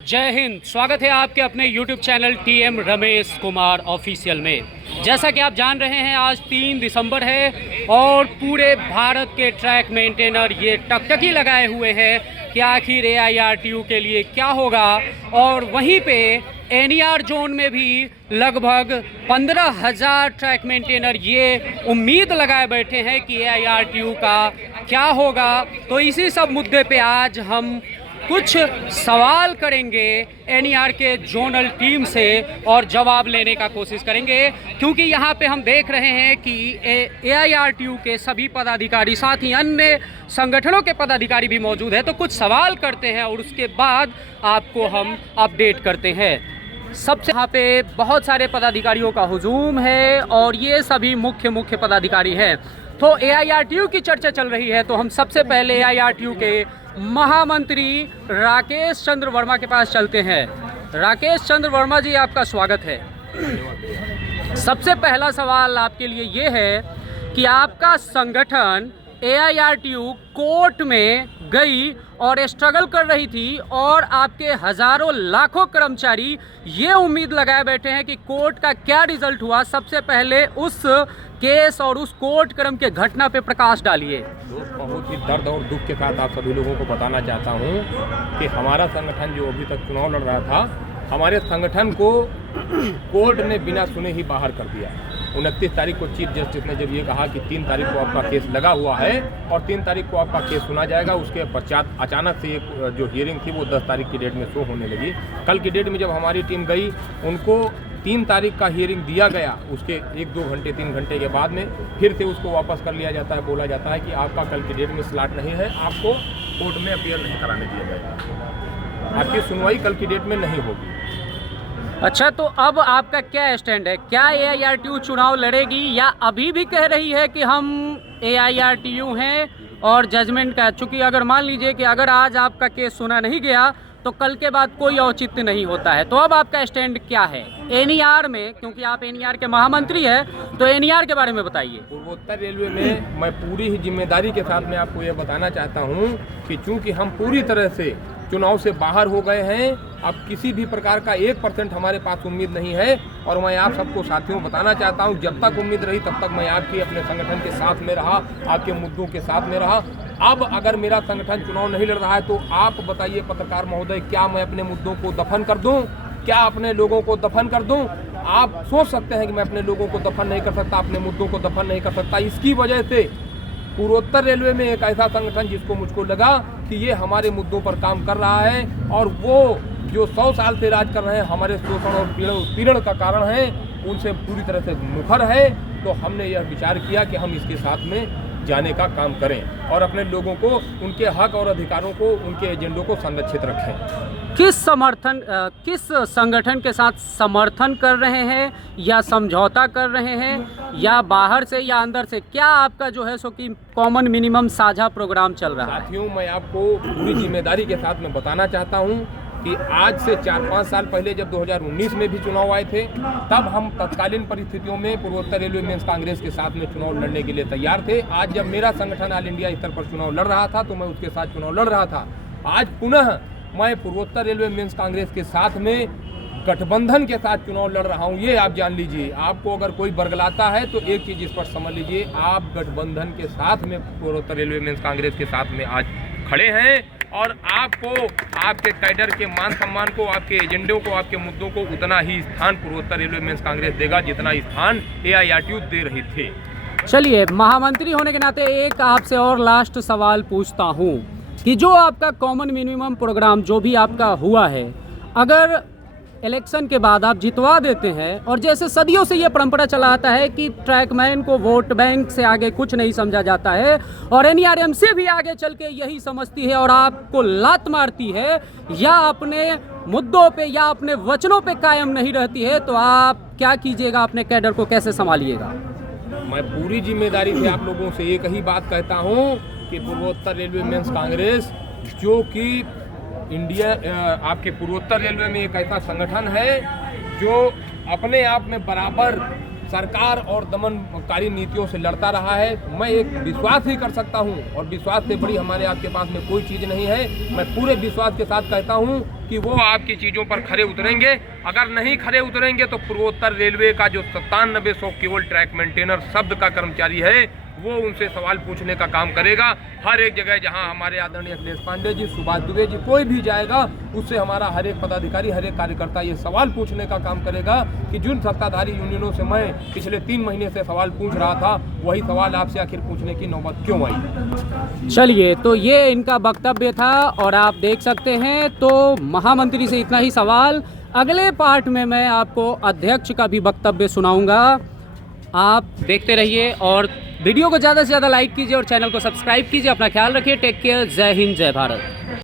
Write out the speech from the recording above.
जय हिंद। स्वागत है आपके अपने YouTube channel TM Ramesh Kumar official में। जैसा कि आप जान रहे हैं, आज 3 दिसंबर है और पूरे भारत के ट्रैक मेंटेनर ये टकटकी लगाए हुए हैं कि आखिर AIRTU के लिए क्या होगा। और वहीं पे NER जोन में भी लगभग 15,000 ट्रैक मेंटेनर ये उम्मीद लगाए बैठे हैं कि AIRTU का क्या होगा। तो इसी सब मुद्दे पे आज हम कुछ सवाल करेंगे NER के जोनल टीम से और जवाब लेने का कोशिश करेंगे, क्योंकि यहाँ पे हम देख रहे हैं कि AIRTU के सभी पदाधिकारी साथ ही अन्य संगठनों के पदाधिकारी भी मौजूद हैं। तो कुछ सवाल करते हैं और उसके बाद आपको हम अपडेट करते हैं। सबसे यहाँ पे बहुत सारे पदाधिकारियों का हुजूम है और ये सभी मुख्य पदाधिकारी हैं। तो AIRTU की चर्चा चल रही है, तो हम सबसे पहले AIRTU के महामंत्री राकेश चंद्र वर्मा के पास चलते हैं। राकेश चंद्र वर्मा जी, आपका स्वागत है। सबसे पहला सवाल आपके लिए ये है कि आपका संगठन AIRTU कोर्ट में गई और स्ट्रगल कर रही थी और आपके हजारों लाखों कर्मचारी ये उम्मीद लगाए बैठे हैं कि कोर्ट का क्या रिजल्ट हुआ। सबसे पहले उस केस और उस कोर्ट क्रम के घटना पे प्रकाश डालिए। बहुत ही दर्द और दुख के साथ आप सभी लोगों को बताना चाहता हूं कि हमारा संगठन जो अभी तक चुनाव लड़ रहा था, हमारे संगठन को कोर्ट ने बिना सुने ही बाहर कर दिया। 29 तारीख को चीफ जस्टिस ने जब ये कहा कि 3 तारीख को आपका केस लगा हुआ है और 3 तारीख को आपका केस सुना जाएगा, उसके पश्चात अचानक से एक जो हियरिंग थी वो 10 तारीख की डेट में शो होने लगी। कल की डेट में जब हमारी टीम गई, उनको 3 तारीख का हियरिंग दिया गया। उसके 1-2 घंटे 3 घंटे के बाद में फिर से उसको वापस कर लिया जाता है। बोला जाता है कि आपका कल की डेट में स्लॉट नहीं है, आपको कोर्ट में अपीयर नहीं कराने दिया जाएगा, आपकी सुनवाई कल की डेट में नहीं होगी। अच्छा, तो अब आपका क्या स्टैंड है? क्या AIRTU चुनाव लड़ेगी या अभी भी कह रही है कि हम AIRTU हैं और जजमेंट का, चूँकि अगर मान लीजिए कि अगर आज आपका केस सुना नहीं गया तो कल के बाद कोई औचित्य नहीं होता है, तो अब आपका स्टैंड क्या है NER में? क्योंकि आप NER के महामंत्री हैं, तो NER के बारे में बताइए। पूर्वोत्तर रेलवे में मैं पूरी ही जिम्मेदारी के साथ में आपको ये बताना चाहता हूँ कि चूंकि हम पूरी तरह से चुनाव से बाहर हो गए हैं, अब किसी भी प्रकार का 1% हमारे पास उम्मीद नहीं है। और मैं आप सबको साथियों बताना चाहता हूं, जब तक उम्मीद रही तब तक मैं आपके अपने संगठन के साथ में रहा, आपके मुद्दों के साथ में रहा। अब अगर मेरा संगठन चुनाव नहीं लड़ रहा है तो आप बताइए पत्रकार महोदय, क्या मैं अपने मुद्दों को दफन कर दूं? क्या अपने लोगों को दफन कर दूं? आप सोच सकते हैं कि मैं अपने लोगों को दफन नहीं कर सकता, अपने मुद्दों को दफन नहीं कर सकता। इसकी वजह से पूर्वोत्तर रेलवे में एक ऐसा संगठन जिसको मुझको लगा कि ये हमारे मुद्दों पर काम कर रहा है और वो जो 100 साल से राज कर रहे हैं, हमारे शोषण और पीड़न का कारण है, उनसे पूरी तरह से मुखर है। तो हमने यह विचार किया कि हम इसके साथ में जाने का काम करें और अपने लोगों को, उनके हक और अधिकारों को, उनके एजेंडों को संरक्षित रखें। किस संगठन के साथ समर्थन कर रहे हैं या समझौता कर रहे हैं, या बाहर से या अंदर से? क्या आपका जो है सो कि कॉमन मिनिमम साझा प्रोग्राम चल रहा है? साथियों, मैं आपको पूरी जिम्मेदारी के साथ में बताना चाहता हूं कि आज से 4-5 साल पहले जब 2019 में भी चुनाव आए थे, तब हम तत्कालीन परिस्थितियों में पूर्वोत्तर रेलवे मेंस कांग्रेस के साथ में चुनाव लड़ने के लिए तैयार थे। आज जब मेरा संगठन ऑल इंडिया स्तर पर चुनाव लड़ रहा था तो मैं उसके साथ चुनाव लड़ रहा था। आज पुनः मैं पूर्वोत्तर रेलवे मेंस कांग्रेस के साथ में गठबंधन के साथ चुनाव लड़ रहा हूं। ये आप जान लीजिए। आपको अगर कोई बरगलाता है तो एक चीज इस पर समझ लीजिए, आप गठबंधन के साथ में पूर्वोत्तर रेलवे मेंस कांग्रेस के साथ में आज खड़े हैं और आपको, आपके कैडर के मान सम्मान को, आपके एजेंडों को, आपके मुद्दों को उतना ही स्थान पूर्वोत्तर रेलवे मेंस कांग्रेस देगा जितना स्थान AIRTU दे रही थी। चलिए, महामंत्री होने के नाते एक आपसे और लास्ट सवाल पूछता हूँ कि जो आपका कॉमन मिनिमम प्रोग्राम जो भी आपका हुआ है, अगर इलेक्शन के बाद आप जितवा देते हैं, और जैसे सदियों से ये परंपरा चला आता है कि ट्रैकमैन को वोट बैंक से आगे कुछ नहीं समझा जाता है और NERM से भी आगे चल के यही समझती है और आपको लात मारती है या अपने मुद्दों पे या अपने वचनों पे कायम नहीं रहती है, तो आप क्या कीजिएगा? अपने कैडर को कैसे संभालिएगा? मैं पूरी जिम्मेदारी से आप लोगों से एक ही बात कहता हूं कि पूर्वोत्तर रेलवे मेंस कांग्रेस, जो कि इंडिया आपके पूर्वोत्तर रेलवे में एक ऐसा संगठन है जो अपने आप में बराबर सरकार और दमनकारी नीतियों से लड़ता रहा है। मैं एक विश्वास ही कर सकता हूं, और विश्वास से बड़ी हमारे आपके पास में कोई चीज़ नहीं है। मैं पूरे विश्वास के साथ कहता हूं कि वो आपकी चीज़ों पर खरे उतरेंगे। अगर नहीं खरे उतरेंगे तो पूर्वोत्तर रेलवे का जो 9700 केवल ट्रैक मेंटेनर शब्द का कर्मचारी है, वो उनसे सवाल पूछने का काम करेगा। हर एक जगह जहां हमारे आदरणीय अखिलेश पांडे जी, सुभाष दुबे जी, कोई भी जाएगा, उससे हमारा हर एक पदाधिकारी, हर एक कार्यकर्ता ये सवाल पूछने का काम करेगा कि जिन सत्ताधारी यूनियनों से मैं पिछले 3 महीने से सवाल पूछ रहा था, वही सवाल आपसे आखिर पूछने की नौबत क्यों आई। चलिए, तो ये इनका वक्तव्य था और आप देख सकते हैं। तो महामंत्री से इतना ही सवाल। अगले पार्ट में मैं आपको अध्यक्ष का भी वक्तव्य सुनाऊंगा। आप देखते रहिए और वीडियो को ज़्यादा से ज़्यादा लाइक कीजिए और चैनल को सब्सक्राइब कीजिए। अपना ख्याल रखिए। Take care. जय हिंद, जय भारत।